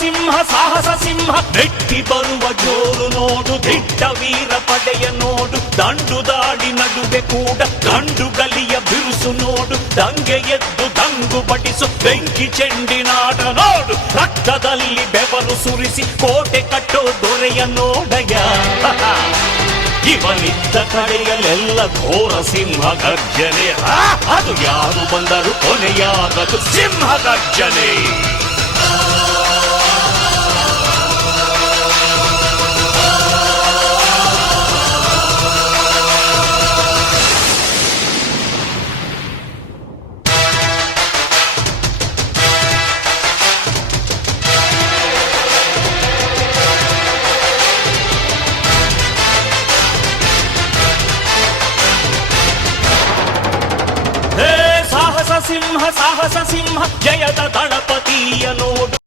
ಸಿಂಹ ಸಾಹಸ ಸಿಂಹ ನೆಟ್ಟಿ ಬರುವ ಜೋರು ನೋಡು, ದಿಟ್ಟ ವೀರ ಪಡೆಯ ನೋಡು, ದಂಡು ದಾಡಿ ನಡುವೆ ಕೂಡ ಗಂಡು ಗಲಿಯ ಬಿರುಸು ನೋಡು, ದಂಗೆ ಎದ್ದು ದಂಗು ಬಡಿಸು ಬೆಂಕಿ ಚೆಂಡಿನಾಟ ನೋಡು, ರಕ್ತದಲ್ಲಿ ಬೆವರು ಸುರಿಸಿ ಕೋಟೆ ಕಟ್ಟೋ ದೊರೆಯ ನೋಡಯ. ಇವನಿದ್ದ ಕಡೆಯಲ್ಲೆಲ್ಲ ಘೋರ ಸಿಂಹ ಗರ್ಜನೆ, ಅದು ಯಾರು ಬಂದರು ಕೊನೆಯಾಗದು ಸಿಂಹ ಗರ್ಜನೆ. ಸಾಹಸ ಸಿಂಹ ಜಯದ ದಳಪತಿಯ ನೋಡು.